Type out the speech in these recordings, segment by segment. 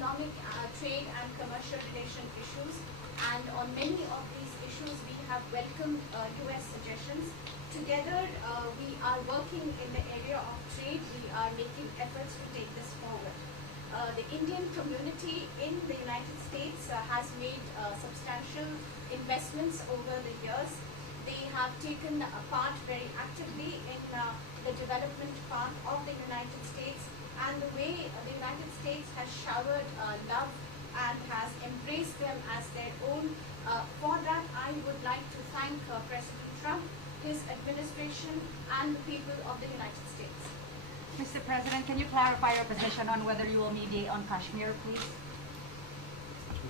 economic, trade and commercial relation issues, and on many of these issues we have welcomed US suggestions. Together we are working in the area of trade. We are making efforts to take this forward. The Indian community in the United States has made substantial investments over the years. They have taken part very actively in the development part of the United States, and the way the United States has showered love and has embraced them as their own. For that, I would like to thank President Trump, his administration, and the people of the United States. Mr. President, can you clarify your position on whether you will mediate on Kashmir, please?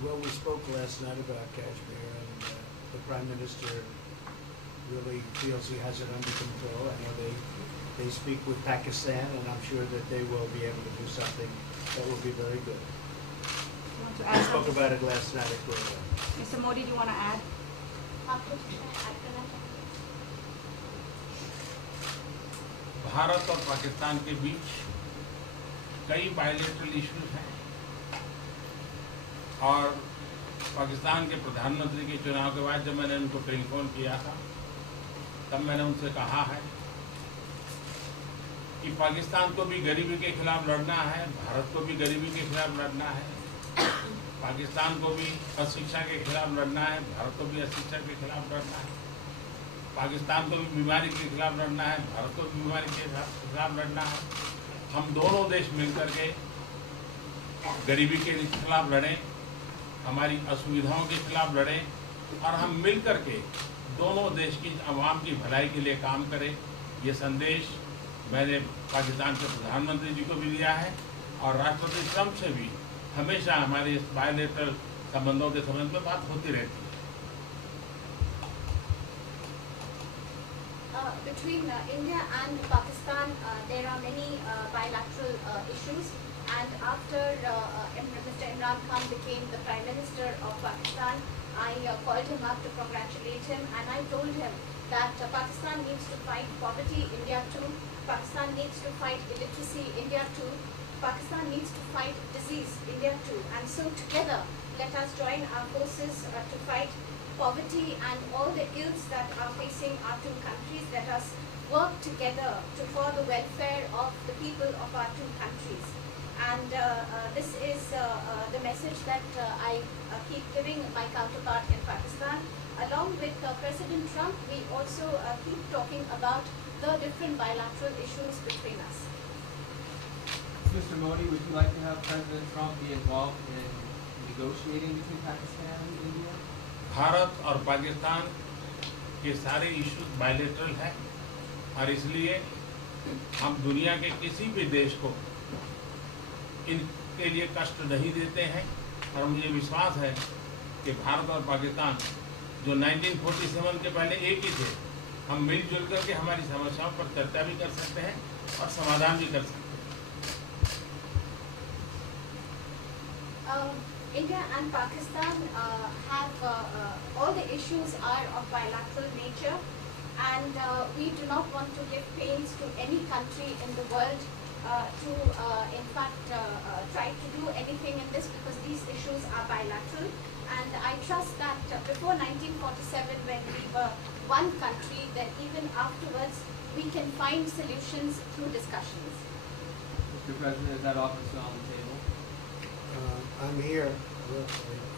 Well, we spoke last night about Kashmir, and the Prime Minister really feels he has it under control. I know they speak with Pakistan, and I'm sure that they will be able to do something that will be very good. You want to We add spoke something? about it last night at Korea. Mr. Modi, do you want to add? Bharat और पाकिस्तान के बीच कई bilateral issues हैं और पाकिस्तान के प्रधानमंत्री के चुनाव के बाद जब मैंने उनको टेलीफोन किया था तब मैंने उनसे कहा है कि पाकिस्तान को भी गरीबी के खिलाफ लड़ना है, भारत को भी गरीबी के खिलाफ लड़ना है, पाकिस्तान को भी अशिक्षा के खिलाफ लड़ना है, भारत को भी अशिक्षा के खिलाफ लड़ना है, पाकिस्तान को भी बीमारी के खिलाफ लड़ना है, भारत को भी बीमारी के खिलाफ लड़ना है। हम दोनों देश मिलकर के गरीबी के खिलाफ लड़ें, हमारी असुविधाओं के खिलाफ लड़ें और हम मिलकर के दोनों देश की आवाम की भलाई के लिए काम करें। ये संदेश मैंने पाकिस्तान के प्रधानमंत्री जी को भी दिया है और राष्ट्रपति ट्रंप से भी हमेशा हमारे इस बायलैटरल संबंधों के संबंध में बात होती रहती है। Between India and Pakistan, there are many bilateral issues, and after Mr. Imran Khan became the Prime Minister of Pakistan, I called him up to congratulate him, and I told him that Pakistan needs to fight poverty, India too. Pakistan needs to fight illiteracy, India too. Pakistan needs to fight disease, India too. And so together, let us join our forces to fight poverty and all the ills that are facing our two countries. Let us work together for the welfare of the people of our two countries. And this is the message that I keep giving my counterpart in Pakistan. Along with President Trump, we also keep talking about the different bilateral issues between us. Mr. Modi, would you like to have President Trump be involved in negotiating between Pakistan and India? Bharat और पाकिस्तान के सारे issues bilateral हैं और इसलिए हम दुनिया के किसी भी देश को इनके लिए कष्ट नहीं देते हैं और मुझे विश्वास है कि भारत और पाकिस्तान जो 1947 के पहले एक ही थे, हम मिलजुल करके हमारी समस्याओं पर चर्चा भी कर सकते हैं और समाधान भी कर सकते हैं। India and Pakistan have all the issues are of bilateral nature, and we do not want to give pains to any country in the world to in fact try to do anything in this, because these issues are bilateral. And I trust that before 1947, when we were one country, that even afterwards we can find solutions through discussions. Mr. President, is that offer still on the table? I'm here. I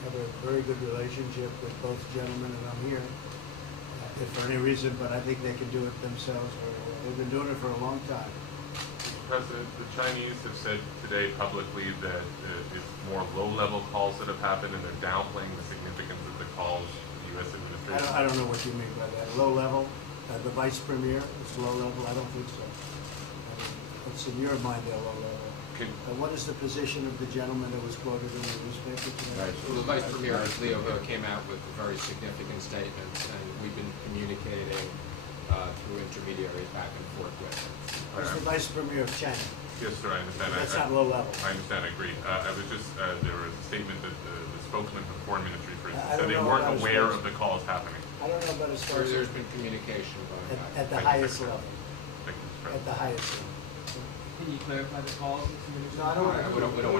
have a very good relationship with both gentlemen, and I'm here if for any reason, but I think they can do it themselves. They've been doing it for a long time. Mr. President, the Chinese have said today publicly that it's more low-level calls that have happened, and they're downplaying the significance of the calls the U.S. administration. I don't know what you mean by that. Low level? The Vice Premier is low level? I don't think so. What's in your mind, they're low level? What is the position of the gentleman that was quoted in the newspaper today? Well, the Vice Premier, Leo Ho, came out with very significant statements, and we've been communicating through intermediaries back and forth with him. It's the Vice Premier of China. Yes, sir, I understand. That's not low level. I understand, I agree. I was just, there was a statement that the spokesman for the Foreign Ministry, for instance, I said don't they know weren't about his aware spokesman. of the calls happening. I don't know about as far as There's been communication going back. at the Thank you, highest Secretary. level. Thank you, Mr. At President. the highest level. Can you clarify the calls, Mr. Minister? No, I don't want to. We don't